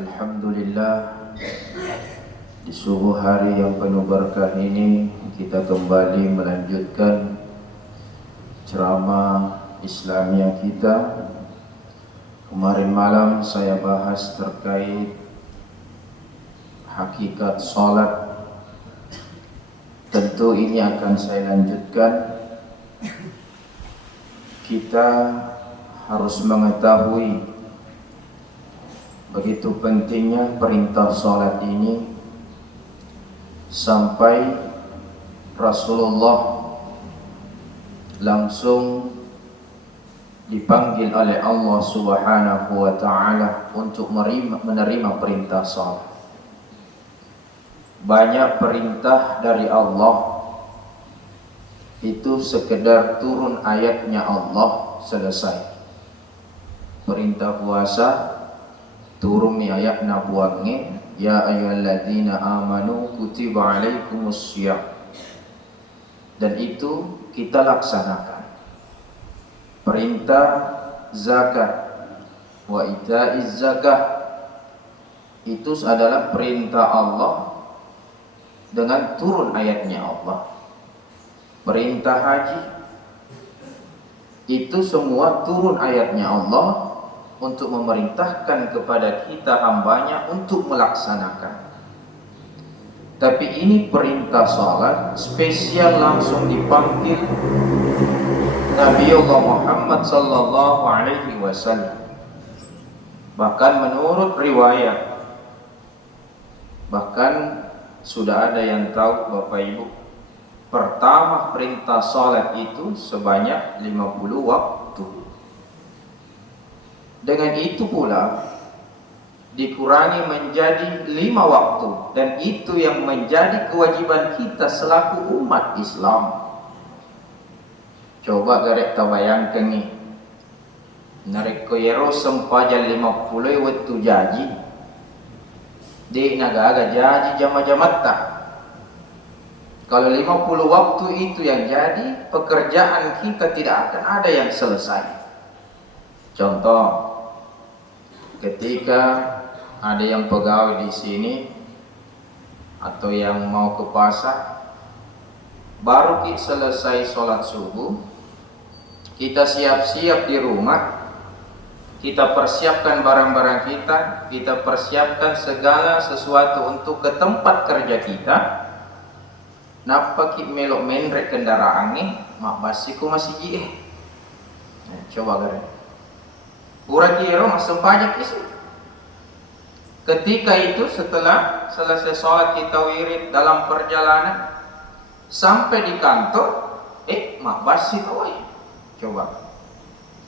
Alhamdulillah, di subuh hari yang penuh berkah ini kita kembali melanjutkan ceramah Islamiyah kita. Kemarin malam saya bahas terkait hakikat salat. Tentu ini akan saya lanjutkan. Kita harus mengetahui begitu pentingnya perintah salat ini sampai Rasulullah langsung dipanggil oleh Allah Subhanahu wa taala untuk menerima perintah salat. Banyak perintah dari Allah itu sekedar turun ayatnya Allah selesai. Perintah puasa turun ni ayat nabuange, ya ayyuhalladzina amanu kutiba alaikumussyiyam, dan itu kita laksanakan. Perintah zakat wa itaiz zakah itu adalah perintah Allah dengan turun ayatnya Allah. Perintah haji itu semua turun ayatnya Allah untuk memerintahkan kepada kita hambanya untuk melaksanakan. Tapi ini perintah salat spesial langsung dipanggil Nabiullah Muhammad sallallahu alaihi wasallam. Bahkan menurut riwayat, bahkan sudah ada yang tahu Bapak Ibu, pertama perintah salat itu sebanyak 50 waktu. Dengan itu pula dikurangi menjadi 5 waktu, dan itu yang menjadi kewajiban kita selaku umat Islam. Coba garek tabayangkan ni, nareko yero sempaja 50 waktu jaji di naga jaji jama-jamat tak. Kalau 50 waktu itu yang jadi, pekerjaan kita tidak akan ada yang selesai. Contoh, ketika ada yang pegawai di sini atau yang mau ke pasar, baru kita selesai sholat subuh, kita siap-siap di rumah, kita persiapkan barang-barang kita persiapkan segala sesuatu untuk ke tempat kerja kita. Napa kita melok menrek kendaraan ni, mak basiku masih jih. Coba gara. Urang kira masuk pajak isi. Ketika itu setelah selesai sholat kita wirid dalam perjalanan sampai di kantor, mak basi kawai. Coba.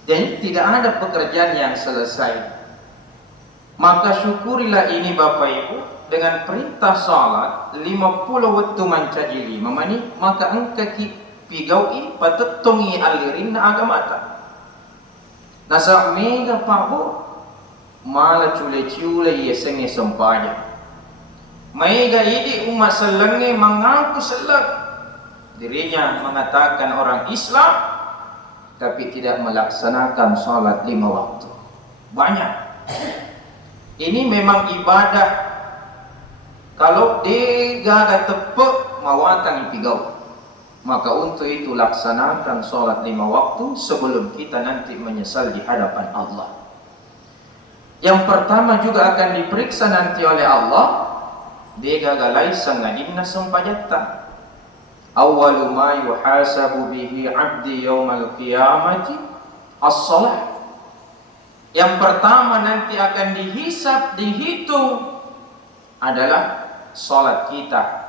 Dan tidak ada pekerjaan yang selesai. Maka syukurilah ini Bapak Ibu, dengan perintah salat 50 waktu mencaji 5 menit, maka engkau pigaui patetongi alirin na agamata. Nasa mega pabo mala cule-cule ia senge sempanya. Mega ini umat selenge mengaku seleng dirinya mengatakan orang Islam, tapi tidak melaksanakan salat 5 waktu. Banyak. Ini memang ibadah. Kalau dia tepuk mawatan ipigau, maka untuk itu laksanakan sholat 5 waktu sebelum kita nanti menyesal di hadapan Allah. Yang pertama juga akan diperiksa nanti oleh Allah, dia gagalai sangadinna sempajatta. Awwalu ma yuhasabu bihi abdi yawmal qiyamati as-salat. Yang pertama nanti akan dihisab, dihitung adalah salat kita.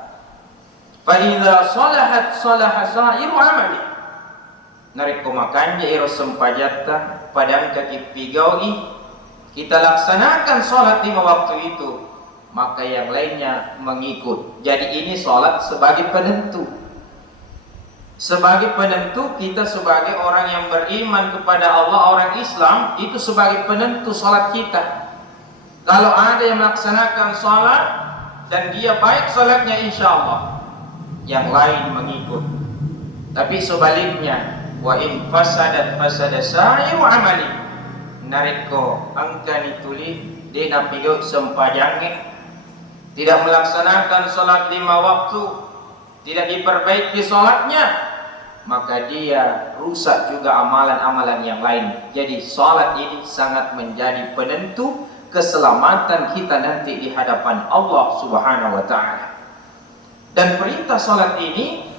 Fa idza salahat salaha sa'iru amali. Nariko makanya iro sempajatta padang kaki pigaui, kita laksanakan salat 5 waktu itu, maka yang lainnya mengikut. Jadi ini salat sebagai penentu. Sebagai penentu kita sebagai orang yang beriman kepada Allah, orang Islam, itu sebagai penentu salat kita. Kalau ada yang melaksanakan salat dan dia baik salatnya, insyaallah yang lain mengikut. Tapi sebaliknya, wa in fasada sa'iru amali, nareko angka nituli di napiyo sempajangnya, tidak melaksanakan sholat 5 waktu, tidak diperbaiki sholatnya, maka dia rusak juga amalan-amalan yang lain. Jadi sholat ini sangat menjadi penentu keselamatan kita nanti di hadapan Allah Subhanahu wa ta'ala. Dan perintah sholat ini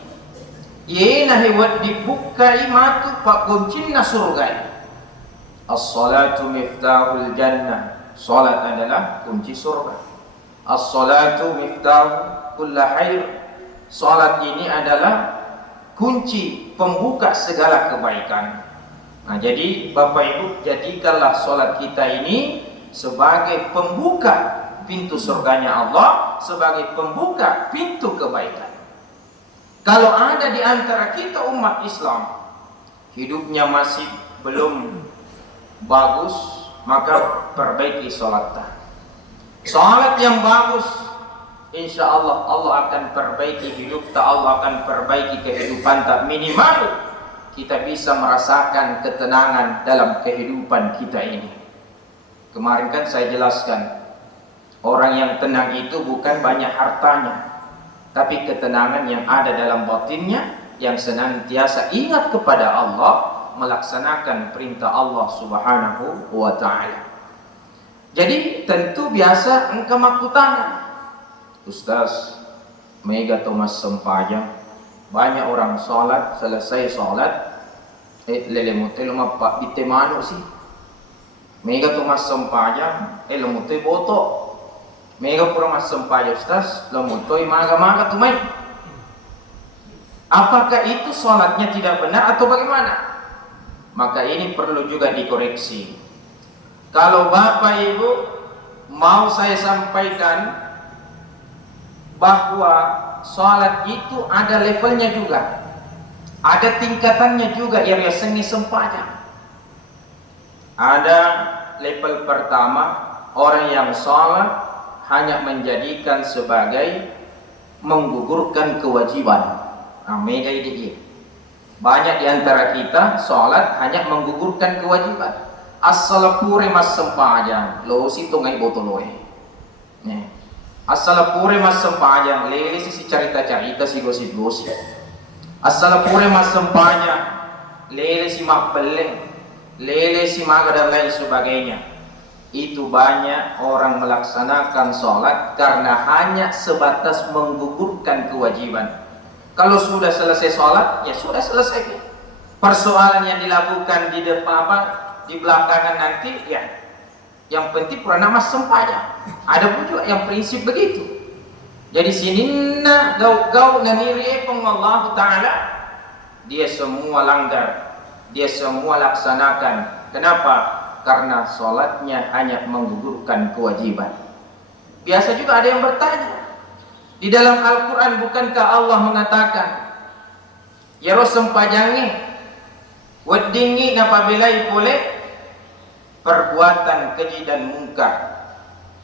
yena hewat dibukai matu pak kuncinna surga. As-salatu miftahul jannah. Salat adalah kunci surga. As-salatu miftahu kulla khair. Salat ini adalah kunci pembuka segala kebaikan. Nah, jadi Bapak Ibu, jadikanlah salat kita ini sebagai pembuka pintu surganya Allah, sebagai pembuka pintu kebaikan. Kalau ada di antara kita umat Islam hidupnya masih belum bagus, maka perbaiki salatnya. Salat yang bagus, insya Allah Allah akan perbaiki hidup kita, Allah akan perbaiki kehidupan kita. Minimal kita bisa merasakan ketenangan dalam kehidupan kita ini. Kemarin kan saya jelaskan, orang yang tenang itu bukan banyak hartanya, tapi ketenangan yang ada dalam batinnya, yang senantiasa ingat kepada Allah, melaksanakan perintah Allah Subhanahu wa ta'ala. Jadi tentu biasa engkau makutangan, Ustaz Mega Thomas Sempajang, banyak orang sholat, selesai sholat lelemutel pak bitemano sih Mega Thomas Sempajang lemutel boto Mega pura mas Sempajang Ustaz lemutoi maga-maga tumai. Apakah itu sholatnya tidak benar atau bagaimana? Maka ini perlu juga dikoreksi. Kalau Bapak Ibu mau saya sampaikan bahwa sholat itu ada levelnya juga, ada tingkatannya juga, yang seni sempajang. Ada level pertama, orang yang sholat hanya menjadikan sebagai menggugurkan kewajiban. Nah, mega ide. Banyak di antara kita sholat hanya menggugurkan kewajiban. As-salapure mas sempajang, lo si tungai botoloe. As-salapure mas sempajang, lele si cerita-cerita si gosip-gosip. As-salapure mas sempajang, lele si mapeleng, lele si maga dan lain sebagainya. Itu banyak orang melaksanakan sholat karena hanya sebatas menggugurkan kewajiban. Kalau sudah selesai sholat, ya sudah selesai. Persoalan yang dilakukan di depan di belakangan nanti, ya yang penting purana mas sempajang. Ada pun juga yang prinsip begitu. Jadi sininna gau-gau naniri Allah Ta'ala, dia semua langgar, dia semua laksanakan. Kenapa? Karena sholatnya hanya menggugurkan kewajiban. Biasa juga ada yang bertanya, di dalam Al-Quran bukankah Allah mengatakan ya ros sempajangi weddingi napabilai boleh perbuatan keji dan mungkar,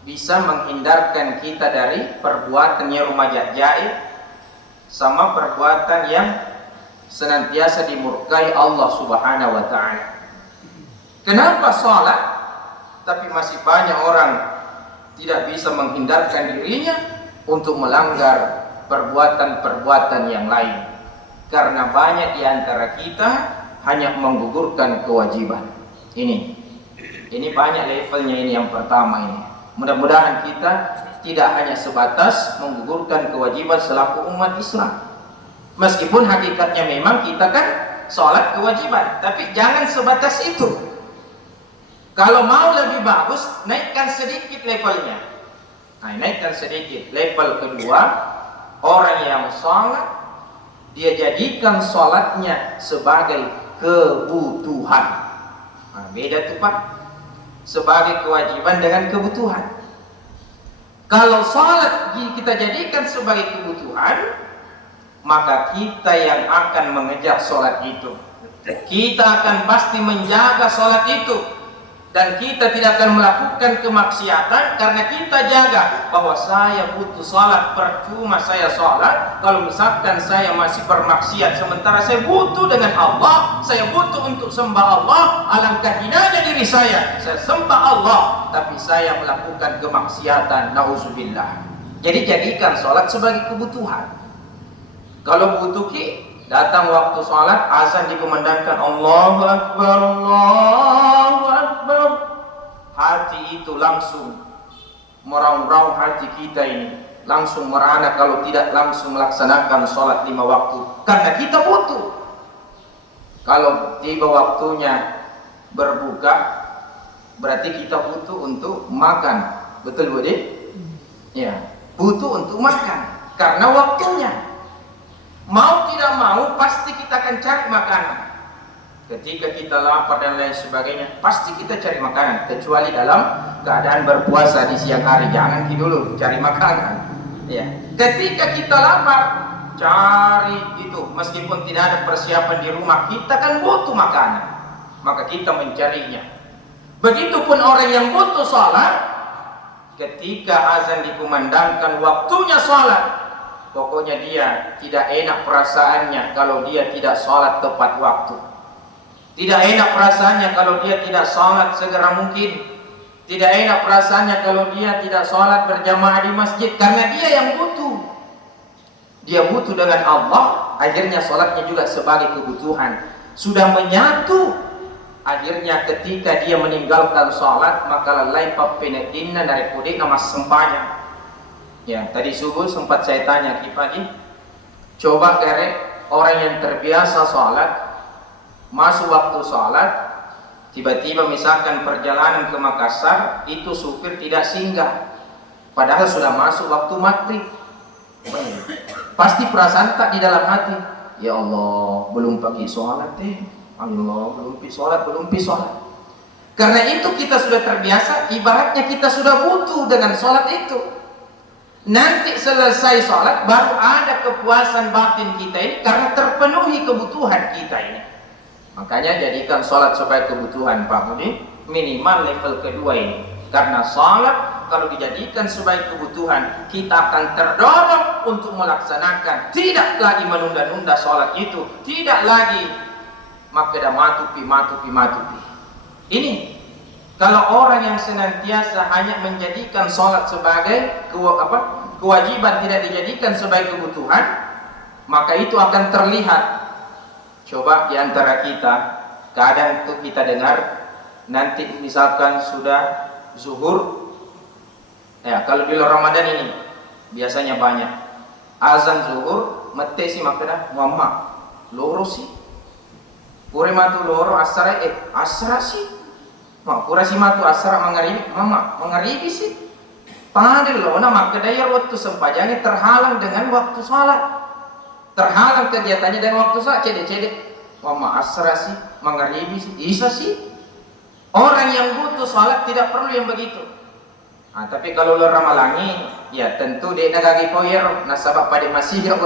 bisa menghindarkan kita dari perbuatan yang rumajat jaib sama perbuatan yang senantiasa dimurkai Allah Subhanahu wa ta'ala. Kenapa sholat tapi masih banyak orang tidak bisa menghindarkan dirinya untuk melanggar perbuatan-perbuatan yang lain? Karena banyak di antara kita hanya menggugurkan kewajiban. Ini banyak levelnya, ini yang pertama ini. Mudah-mudahan kita tidak hanya sebatas menggugurkan kewajiban selaku umat Islam. Meskipun hakikatnya memang kita kan sholat kewajiban, tapi jangan sebatas itu. Kalau mau lebih bagus, naikkan sedikit levelnya. Nah, naikkan sedikit. Level kedua, orang yang sholat, dia jadikan sholatnya sebagai kebutuhan. Nah, beda tuh Pak, sebagai kewajiban dengan kebutuhan. Kalau sholat kita jadikan sebagai kebutuhan, maka kita yang akan mengejar sholat itu, kita akan pasti menjaga sholat itu. Dan kita tidak akan melakukan kemaksiatan karena kita jaga bahwa saya butuh sholat. Percuma saya sholat kalau misalkan saya masih bermaksiat, sementara saya butuh dengan Allah, saya butuh untuk sembah Allah. Alangkah hinanya diri saya sembah Allah tapi saya melakukan kemaksiatan, nauzubillah. Jadi jadikan sholat sebagai kebutuhan. Kalau butuh datang waktu sholat, azan dikumandangkan, Allahu Akbar, Allahu Akbar. Hati itu langsung meraung-raung, hati kita ini langsung merana kalau tidak langsung melaksanakan sholat 5 waktu. Karena kita butuh. Kalau tiba waktunya berbuka, berarti kita butuh untuk makan. Betul Bu Dik? Ya, butuh untuk makan karena waktunya. Mau tidak mau pasti kita akan cari makanan. Ketika kita lapar dan lain sebagainya, pasti kita cari makanan. Kecuali dalam keadaan berpuasa di siang hari, jangan dulu cari makanan. Ya. Ketika kita lapar, cari itu. Meskipun tidak ada persiapan di rumah, kita kan butuh makanan. Maka kita mencarinya. Begitupun orang yang butuh sholat, ketika azan dikumandangkan waktunya sholat, pokoknya dia tidak enak perasaannya kalau dia tidak sholat tepat waktu. Tidak enak perasaannya kalau dia tidak sholat segera mungkin. Tidak enak perasaannya kalau dia tidak sholat berjamaah di masjid. Karena dia yang butuh. Dia butuh dengan Allah. Akhirnya sholatnya juga sebagai kebutuhan. Sudah menyatu. Akhirnya ketika dia meninggalkan sholat, maka lalai papenekinna dari kudik nama sempanya. Ya, tadi subuh sempat saya tanya pagi, coba kere orang yang terbiasa sholat, masuk waktu sholat, tiba-tiba misalkan perjalanan ke Makassar, itu supir tidak singgah, padahal sudah masuk waktu maghrib. Pasti perasaan tak di dalam hati, ya Allah, belum pagi sholat Allah, belum pi sholat. Karena itu kita sudah terbiasa, ibaratnya kita sudah butuh dengan sholat itu. Nanti selesai sholat baru ada kepuasan batin kita ini karena terpenuhi kebutuhan kita ini. Makanya jadikan sholat sebagai kebutuhan Pak Budi, minimal level kedua ini. Karena sholat kalau dijadikan sebagai kebutuhan, kita akan terdorong untuk melaksanakan. Tidak lagi menunda-nunda sholat itu, tidak lagi makeda matupi. Ini kalau orang yang senantiasa hanya menjadikan sholat sebagai kewajiban, tidak dijadikan sebagai kebutuhan, maka itu akan terlihat. Coba di antara kita, kadang itu kita dengar, nanti misalkan sudah zuhur, ya kalau di luar Ramadan ini biasanya banyak azan zuhur, mete si makna mama loro sih, pure matu loro asara sih. Kurasi matu asara mangaribi, mama mangaribi sih. Padahal lo nama kedaya waktu sempajangnya terhalang dengan waktu sholat, terhalang kegiatannya dengan waktu sholat. Cedek, mama asara sih, mangaribi sih, isa sih. Orang yang butuh sholat tidak perlu yang begitu. Nah, tapi kalau lo ramalangi, ya tentu dia nagagi poyer, nasabah pada masih ya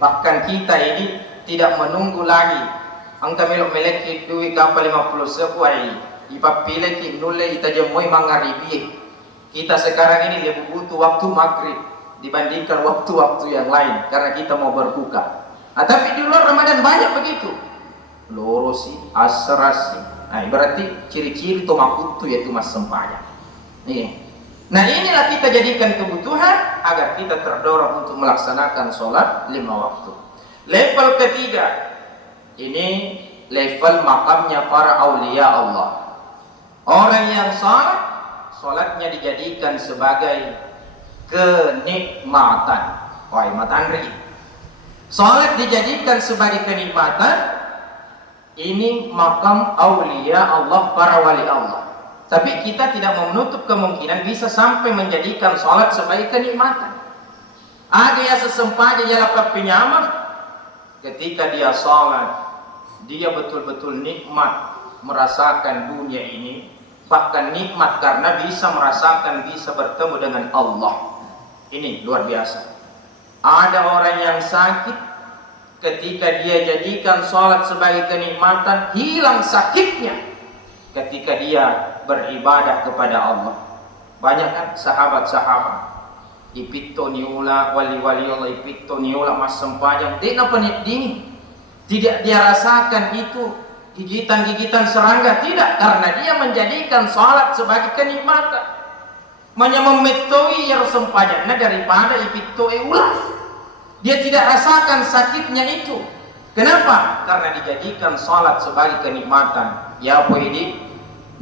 bahkan kita ini tidak menunggu lagi. Angka melok meleki duit kapal 50 sepuai. Ipapilih ki nulle itajamoy mangaribi. Kita sekarang ini lebih butuh waktu maghrib dibandingkan waktu-waktu yang lain karena kita mau berbuka. Tapi di luar Ramadan banyak begitu. Loro sih, asra sih. Nah, berarti ciri-ciri tomakutu yaitu mas sempanya. Nah, inilah kita jadikan kebutuhan agar kita terdorong untuk melaksanakan sholat 5 waktu. Level ketiga, ini level makamnya para aulia Allah. Orang yang sholatnya dijadikan sebagai kenikmatan. Wah, matandri. Sholat dijadikan sebagai kenikmatan. Ini makam aulia Allah, para wali Allah. Tapi kita tidak menutup kemungkinan bisa sampai menjadikan sholat sebagai kenikmatan. Ada yang sesempat dia lakukan penyamar. Ketika dia sholat, dia betul-betul nikmat merasakan dunia ini. Bahkan nikmat karena bisa merasakan, bisa bertemu dengan Allah. Ini luar biasa. Ada orang yang sakit, ketika dia jadikan sholat sebagai kenikmatan, hilang sakitnya. ketika dia beribadah kepada Allah. Banyak kan sahabat-sahabat ipito niula wali-wali Allah ipito niula mas sempajang tidak penit dini, tidak dia rasakan itu gigitan-gigitan serangga, tidak, karena dia menjadikan salat sebagai kenikmatan, memetoi yang sempajangnya daripada ipito ulah. Dia tidak rasakan sakitnya itu. Kenapa? Karena dijadikan salat sebagai kenikmatan. Ya apa ini?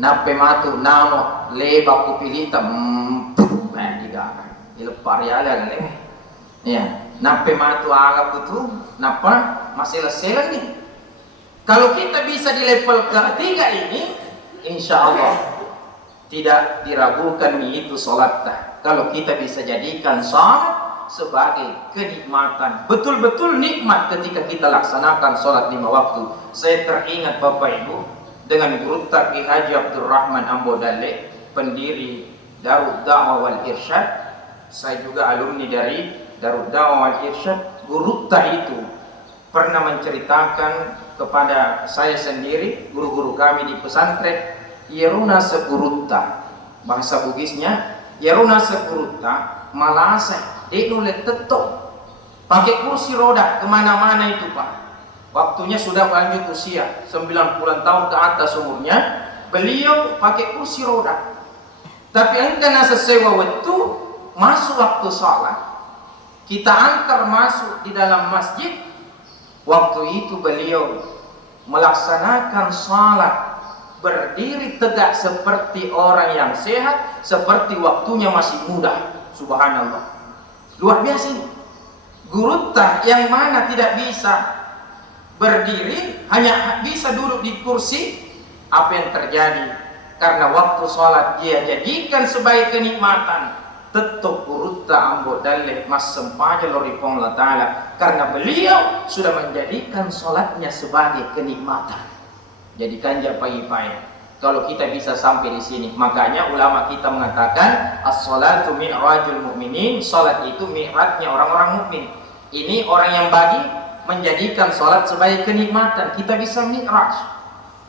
Nape matu namo lebak kupilita digarang ilepar ya lah nih. Ya, nape matu agak itu napa masih leselan nih. Kalau kita bisa di level ketiga ini, insya Allah tidak diragukan itu salatnya. Kalau kita bisa jadikan salat sebagai kenikmatan, betul-betul nikmat ketika kita laksanakan salat 5 waktu. Saya teringat Bapak Ibu dengan guru Ki Haji Abdurrahman Ambodale, pendiri Darud Da'wah wal Irsyad. Saya juga alumni dari Darud Da'wah wal Irsyad. Guru itu pernah menceritakan kepada saya sendiri, guru-guru kami di pesantren, Yeruna segurutta, bahasa Bugisnya Yeruna segurutta malasa dinulet tetok, pakai kursi roda kemana-mana itu Pak. Waktunya sudah lanjut usia 90 tahun ke atas umurnya, beliau pakai kursi roda. Tapi engkana sesewa waktu masuk waktu sholat, kita antar masuk di dalam masjid. Waktu itu beliau melaksanakan sholat berdiri tegak seperti orang yang sehat, seperti waktunya masih muda. Subhanallah, luar biasa ini. Guru yang mana tidak bisa berdiri, hanya bisa duduk di kursi. Apa yang terjadi? Karena waktu sholat dia jadikan sebagai kenikmatan. Tetap Gurutta Ambo Dalle Mas Sempaja Loripong Allah Ta'ala, karena beliau sudah menjadikan sholatnya sebagai kenikmatan. Jadikan pagi-pagi. Kalau kita bisa sampai di sini, makanya ulama kita mengatakan as-sholatu mi'rajul mu'minin, sholat itu mi'rajnya orang-orang mukmin. Ini orang yang bagi menjadikan sholat sebagai kenikmatan. Kita bisa mi'raj.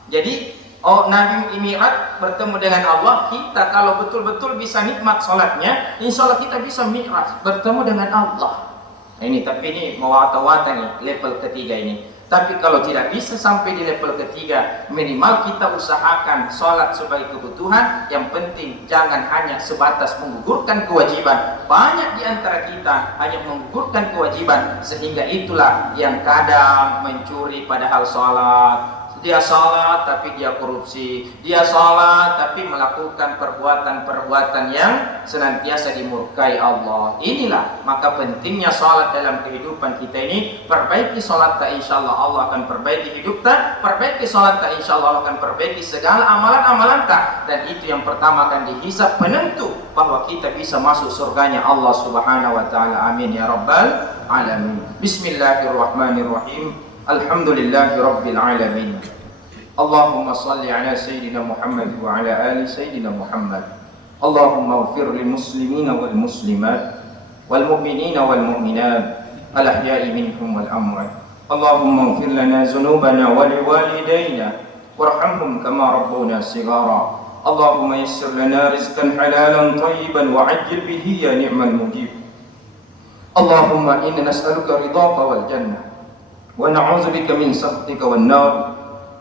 Jadi Nabi mi'raj bertemu dengan Allah. Kita kalau betul-betul bisa nikmat sholatnya, insya Allah kita bisa mi'raj bertemu dengan Allah. Ini tapi ini mewata-wata nih level ketiga ini. Tapi kalau tidak bisa sampai di level ketiga, minimal kita usahakan sholat sebagai kebutuhan. Yang penting jangan hanya sebatas menggugurkan kewajiban. Banyak di antara kita hanya menggugurkan kewajiban, sehingga itulah yang kadang mencuri padahal sholat. Dia salat tapi dia korupsi, dia salat tapi melakukan perbuatan-perbuatan yang senantiasa dimurkai Allah. Inilah maka pentingnya salat dalam kehidupan kita ini. Perbaiki salat tak, insyaallah Allah akan perbaiki hidup tak. Perbaiki salat tak, insyaallah Allah akan perbaiki segala amalan-amalan tak. Dan itu yang pertama akan dihisab, penentu bahwa kita bisa masuk surganya Allah Subhanahu wa taala. Amin ya rabbal alamin. Bismillahirrahmanirrahim. Alhamdulillahi rabbil alamin. Allahumma salli ala sayyidina Muhammad wa ala ali sayyidina Muhammad. Allahumma ighfir lil muslimina wal muslimat wal mu'minina wal mu'minat al ahya'i minhum wal amwat. Allahumma ighfir lana dhunubana wa liwalidayna warhamhum kama rabbuna shighara. Allahumma yassir lana rizqan halalan tayyiban wa ajil bihi ya ni'mal mujib. Allahumma inna nas'aluka ridhaka wal jannah wa na'udzubika min sakhatika wan nar.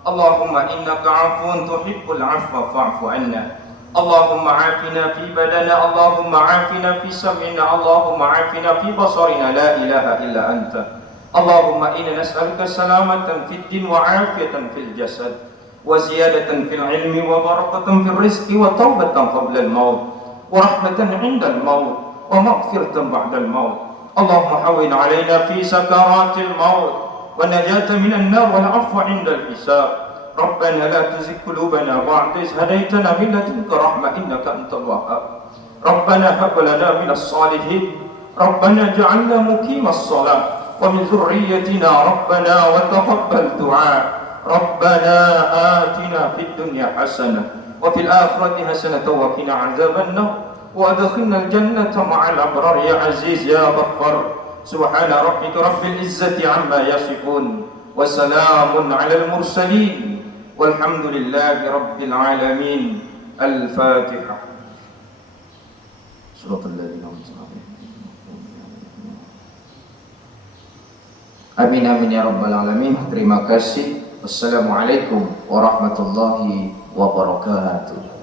Allahumma innaka 'afuwun tuhibbul 'afwa fa'fu 'anna. Allahumma 'afina fi badana, Allahumma 'afina fi sam'ina, Allahumma 'afina fi basarina, la ilaha illa anta. Allahumma inna nas'aluka salamatan fid din wa 'afiyatan fil jasad wa ziyadatan fil 'ilmi wa barakatan fil rizqi wa taubatan qabla al-maut wa rahmatan 'inda al-maut wa maghfiratan ba'da al-maut. Allahumma hawwin 'alaina fi sakaratil maut ونجاة من النار والعفو عند الحساب. ربنا لا تزغ قلوبنا بعد إذ هديتنا من لدنك رحمة إنك أنت الوهاب. ربنا هب لنا من الصالحين ربنا اجعلنا مقيم الصلاة ومن ذريتنا ربنا وتقبل دعاء. ربنا آتنا في الدنيا حسنة وفي الآخرة حسنة وقنا عذاب النار وأدخلنا الجنة مع الأبرار يا عزيز يا غفار. سبحان ربك رب العزة عما يصفون وسلام على المرسلين Walhamdulillahi Rabbil Alamin. Al-Fatihah. Suratul Ladzina Amin amin ya rabbal alamin. Terima kasih. Wassalamualaikum warahmatullahi wabarakatuh.